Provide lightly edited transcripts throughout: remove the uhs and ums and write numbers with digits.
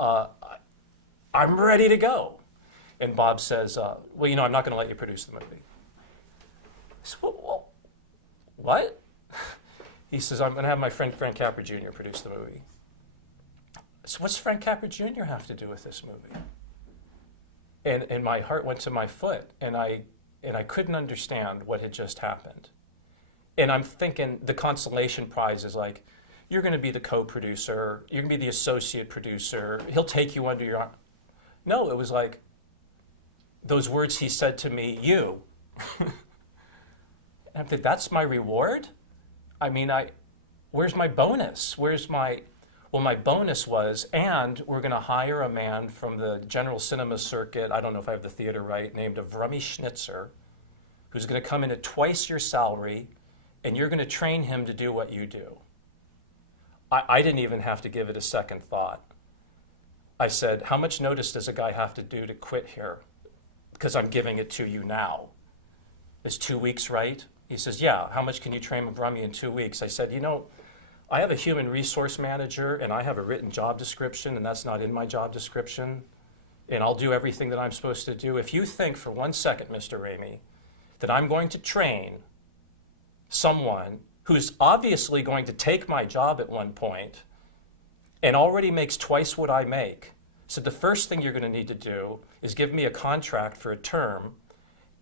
I'm ready to go. And Bob says, well, you know, I'm not going to let you produce the movie. I said, well, what? He says, I'm going to have my friend Frank Capra Jr. produce the movie. So what's Frank Capra Jr. have to do with this movie? And my heart went to my foot, and I couldn't understand what had just happened. And I'm thinking the consolation prize is like, you're going to be the co-producer, you're going to be the associate producer, he'll take you under your arm. No, it was like those words he said to me, you. And I think that's my reward? I mean, where's my bonus? Well, my bonus was, and we're going to hire a man from the general cinema circuit, I don't know if I have the theater right, named Vrummy Schnitzer, who's going to come in at twice your salary, and you're going to train him to do what you do. I didn't even have to give it a second thought. I said, how much notice does a guy have to do to quit here? Because I'm giving it to you now. Is 2 weeks right? He says, yeah, how much can you train Vrummy in 2 weeks? I said, you know, I have a human resource manager and I have a written job description and that's not in my job description. And I'll do everything that I'm supposed to do. If you think for 1 second, Mr. Ramey, that I'm going to train someone who's obviously going to take my job at one point and already makes twice what I make. So the first thing you're going to need to do is give me a contract for a term.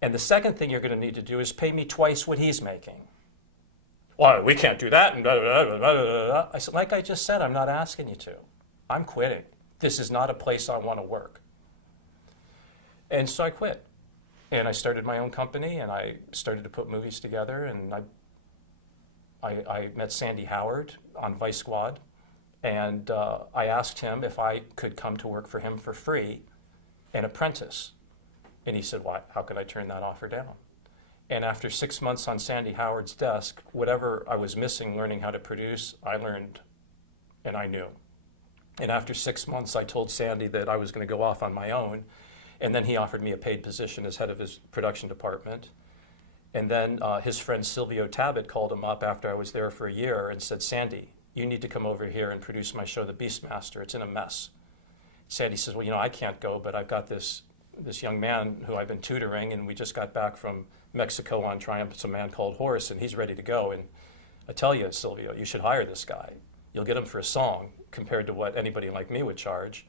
And the second thing you're going to need to do is pay me twice what he's making. Well, we can't do that. And blah, blah, blah, blah, blah. I said, like I just said, I'm not asking you to. I'm quitting. This is not a place I want to work. And so I quit. And I started my own company and I started to put movies together. And I met Sandy Howard on Vice Squad. And I asked him if I could come to work for him for free and apprentice. And he said, well, how could I turn that offer down? And after 6 months on Sandy Howard's desk, whatever I was missing learning how to produce, I learned and I knew. And after 6 months, I told Sandy that I was going to go off on my own. And then he offered me a paid position as head of his production department. And then his friend Silvio Tabet called him up after I was there for a year and said, Sandy, you need to come over here and produce my show, The Beastmaster. It's in a mess. Sandy says, well, you know, I can't go, but I've got this young man who I've been tutoring, and we just got back from Mexico on Triumph. It's a man called Horace, and he's ready to go. And I tell you, Silvio, you should hire this guy. You'll get him for a song compared to what anybody like me would charge.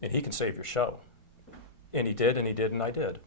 And he can save your show. And he did, and I did.